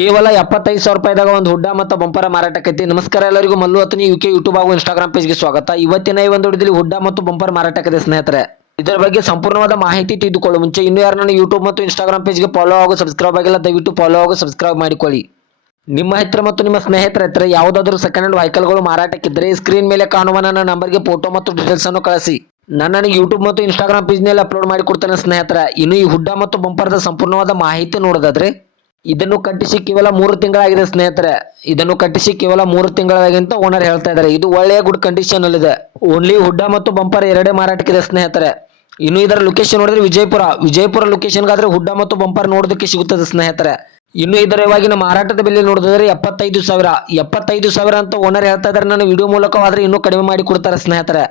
ಕೇವಲ 75,000 ರೂಪಾಯಿದಾಗ ಒಂದು ಹುಡ್ಡ ಮತ್ತು ಬಂಪರ ಮಾರಾಟಕ್ಕೈತಿ. ನಮಸ್ಕಾರ ಎಲ್ಲರಿಗೂ, ಮಲ್ಲು ಅತನಿ ಯುಕೆ ಯೂಟ್ಯೂಬ್ ಹಾಗೂ ಇನ್ಸ್ಟಾಗ್ರಾಮ್ ಪೇಜ್ಗೆ ಸ್ವಾಗತ. ಇವತ್ತಿನ ಈ ಒಂದು ವಿಡಿಯೋದಲ್ಲಿ ಹುಡ್ಡ ಮತ್ತು ಬಂಪರ್ ಮಾರಾಟಕ್ಕೈತೆ ಸ್ನೇಹಿತರೆ. ಇದರ ಬಗ್ಗೆ ಸಂಪೂರ್ಣವಾದ ಮಾಹಿತಿ ತಿಳಿದುಕೊಳ್ಳೋ ಮುಂಚೆ ಇನ್ನೂ ಯಾರು ನನ್ನ ಯೂಟ್ಯೂಬ್ ಮತ್ತು ಇನ್ಸ್ಟಾಗ್ರಾಮ್ ಪೇಜ್ಗೆ ಫಾಲೋ ಹಾಗೂ ಸಬ್ಸ್ಕ್ರೈಬ್ ಆಗಿಲ್ಲ, ದಯವಿಟ್ಟು ಫಾಲೋ ಹಾಗೂ ಸಬ್ಸ್ಕ್ರೈಬ್ ಮಾಡಿಕೊಳ್ಳಿ. ನಿಮ್ಮ ಹತ್ತಿರ ಮತ್ತು ನಿಮ್ಮ ಸ್ನೇಹಿತರ ಹತ್ತಿರ ಯಾವುದಾದರೂ ಸೆಕೆಂಡ್ ಹ್ಯಾಂಡ್ ವೆಹಿಕಲ್ಗಳು ಮಾರಾಟಕ್ಕಿದ್ದರೆ ಸ್ಕ್ರೀನ್ ಮೇಲೆ ಕಾಣುವ ನನ್ನ ನಂಬರ್ಗೆ ಫೋಟೋ ಮತ್ತು ಡೀಟೇಲ್ಸ್ ಅನ್ನು ಕಳಿಸಿ. ನನ್ನ ಯೂಟ್ಯೂಬ್ ಮತ್ತು ಇನ್ಸ್ಟಾಗ್ರಾಮ್ ಪೇಜ್ನಲ್ಲಿ ಅಪ್ಲೋಡ್ ಮಾಡಿ ಕೊಡ್ತೇನೆ ಸ್ನೇಹಿತರೆ. ಇನ್ನು ಈ ಹುಡ್ಡ ಮತ್ತು ಬಂಪರ್ದ ಸಂಪೂರ್ಣವಾದ ಮಾಹಿತಿ ನೋಡೋದಾದ್ರೆ, ಇದನ್ನು ಕಟ್ಟಿಸಿ ಕೇವಲ 3 ತಿಂಗಳಾಗಿದೆ ಸ್ನೇಹಿತರೆ. ಇದನ್ನು ಕಟ್ಟಿಸಿ ಕೇವಲ 3 ತಿಂಗಳಾಗಿಂತ ಓನರ್ ಹೇಳ್ತಾ ಇದ್ದಾರೆ. ಇದು ಒಳ್ಳೆಯ ಗುಡ್ ಕಂಡೀಷನ್ ಅಲ್ಲಿದೆ. ಓನ್ಲಿ ಹುಡ್ಡ ಮತ್ತು ಬಂಪರ್ ಎರಡೇ ಮಾರಾಟಕ್ಕಿದೆ ಸ್ನೇಹಿತರೆ. ಇನ್ನು ಇದರ ಲೊಕೇಶನ್ ನೋಡಿದ್ರೆ ವಿಜಯಪುರ ಲೊಕೇಶನ್ಗಾದ್ರೆ ಹುಡ್ಡ ಮತ್ತು ಬಂಪರ್ ನೋಡೋದಕ್ಕೆ ಸಿಗುತ್ತದೆ ಸ್ನೇಹಿತರೆ. ಇನ್ನು ಇದರ ಇವಾಗಿನ ಮಾರಾಟದ ಬೆಲೆ ನೋಡಿದ್ರೆ 75,000 ಅಂತ ಓನರ್ ಹೇಳ್ತಾ ಇದ್ದಾರೆ. ನನ್ನ ವಿಡಿಯೋ ಮೂಲಕವಾದ್ರೆ ಇನ್ನೂ ಕಡಿಮೆ ಮಾಡಿ ಕೊಡ್ತಾರೆ ಸ್ನೇಹಿತರೆ.